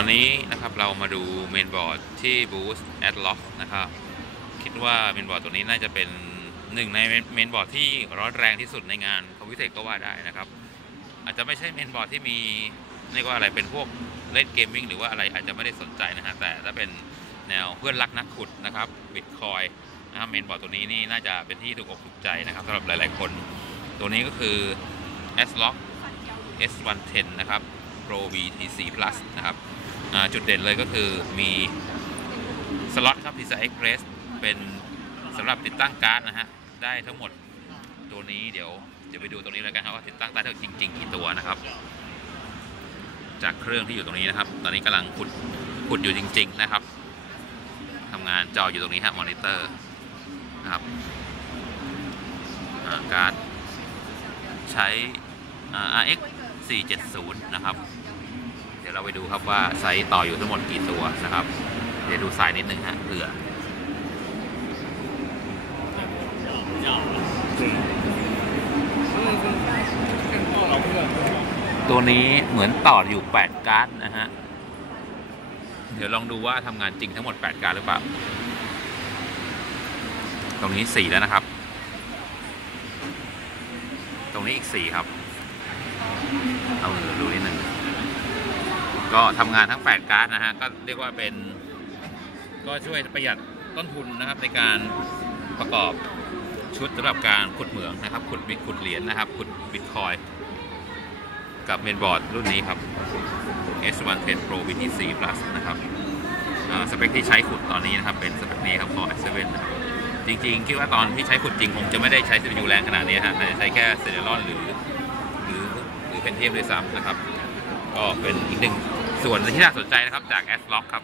อนนี้นะครับเรามาดูเมนบอร์ดที่บูสแอดล็อกนะครับ คิดว่าเมนบอร์ดตัวนี้น่าจะเป็นหนึ่งในเมนบอร์ดที่ร้อนแรงที่สุดในงานคอมพิวเตอร์ก็ว่าได้นะครับ อาจจะไม่ใช่เมนบอร์ดที่มีเรียกว่าอะไรเป็นพวกเล่นเกมมิ่งหรือว่าอะไรอาจจะไม่ได้สนใจนะฮะแต่ถ้าเป็นแนวเพื่อนรักนักขุดนะครับบิตคอยนะครับเมนบอร์ดตัวนี้นี่น่าจะเป็นที่ถูกอกถูกใจนะครับสำหรับหลายๆคน ตัวนี้ก็คือ S Lock S110 นะครับ Pro VTC Plus นะครับ จุดเด่นเลยก็คือมีสล็อตครับ PCI Express เป็นสำหรับติดตั้งการ์ดนะฮะ ได้ทั้งหมดตัวนี้เดี๋ยวเดี๋ยวไปดูตรงนี้แล้วกันครับว่าติดตั้งได้ทั้งจริง ๆ กี่ตัวนะครับ จากเครื่องที่อยู่ตรงนี้นะครับ ตอนนี้กำลังขุดขุดอยู่จริง ๆ นะครับทำงานจออยู่ตรงนี้ฮะมอนิเตอร์นะครับการ์ดใช้ RX 470 นะครับ ดี๋ยวเราไปดูครับว่าไซส์ต่ออยู่ทั้งหมดกี่ตัวนะครับ เดี๋ยวดูสายนิดนึงฮะเผื่อตัวนี้เหมือนต่ออยู่ 8 การ์ดนะฮะ เดี๋ยวลองดูว่าทำงานจริงทั้งหมด 8 การ์ดหรือเปล่า ตรงนี้ 4 แล้วนะครับ ตรงนี้อีก 4 ครับ เอามือดูนิดหนึ่ง ก็ทำงานทั้ง 8 การ์ดนะฮะ ก็เรียกว่าเป็น ก็ช่วยประหยัดต้นทุนนะครับในการประกอบชุดสำหรับการขุดเหมืองนะครับ ขุดบิตขุดเหรียญนะครับ ขุดบิตคอยกับเมนบอร์ดรุ่นนี้ครับ S110 Pro VTC Plus นะครับสเปคที่ใช้ขุดตอนนี้นะครับ เป็นสเปคนี้ครับ Core i7 นะครับจริงๆ คิดว่าตอนที่ใช้ขุดจริงคงจะไม่ได้ใช้ CPU แรงขนาดนี้ฮะอาจจะใช้แค่ Celeron หรือ หรือหรือ Pentium ด้วยซ้ำนะครับ ก็เป็นอีกหนึ่ง ส่วนที่น่าสนใจนะครับจากแอสล็อกครับ